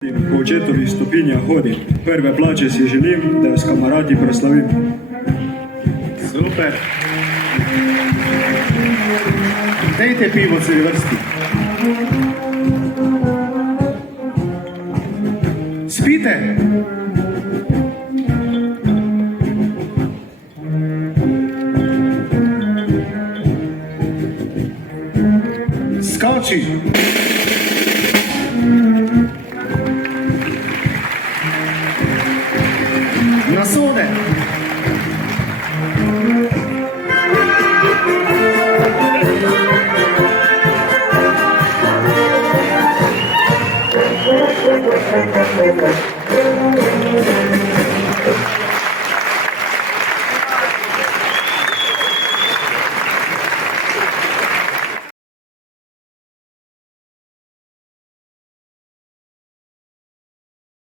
Po očetovih stopinjah hodim, prve plače si želim, da jo s kamarati proslavim. Super. Dajte pivo v vrsti. Spite? Skoči. Na sode. Thank you.